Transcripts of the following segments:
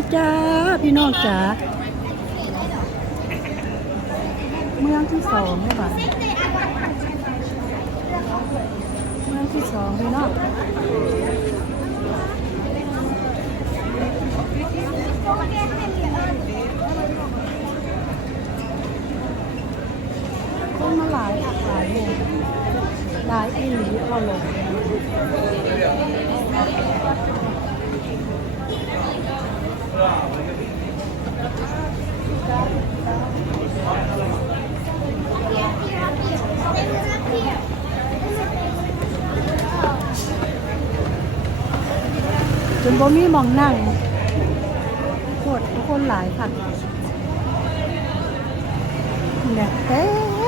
ดีจ้าพี่น้องจ๋าเมืองที่สองได้ป่ะเมืองที่สองพี่น้องคนมาหลายค่ะหลายเลยหลายอีหลีเอาลง จนบ่มีมองนั่งโคตรทุกคนหลายค่ะนี่แหละเต็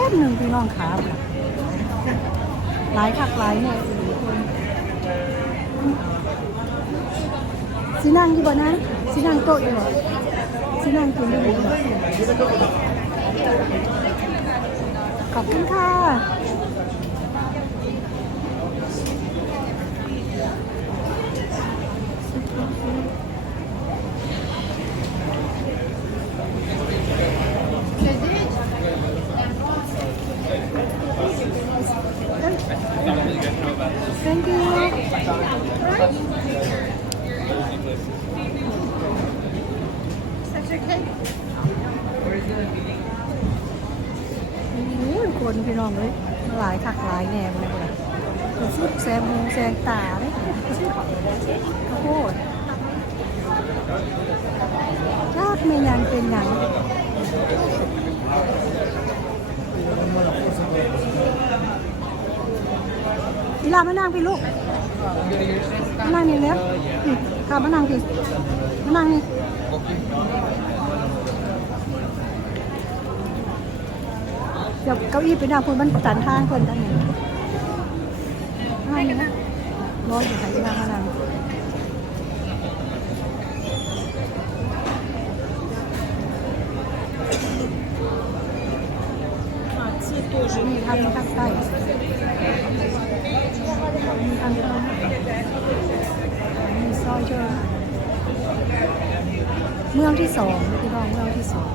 มหนึ่งพี่น้องขาค่ะหลายคักหลายเนี่ยสี่คนสินั่งอยู่บ่นะ สินั่งโต๊ะอยู่บ่สินั่งกินอยู่บ่ขอบ คุณค่คนพี่น้องเลยหลายคักหลายแนมเลยคนสุดแซมหูแซงตาเลยข้าวโพดชาติไม่ยังเป็นหยังอีหลามานั่งพี่ลูกมานั่งนี่แล้วนี่ข้ามานั่งพี่มานั่งนี่เดี๋ยวเก้าอี้ไปนั่งคุณมันสันทางคนตั้งนี้นั่งนี่นะรออยู่ไหนนั่งมานั่งนี่ทำทางใต้มีทางเข้ามีซอยเชื่อ เมืองที่สองพี่น้องเมืองที่สอง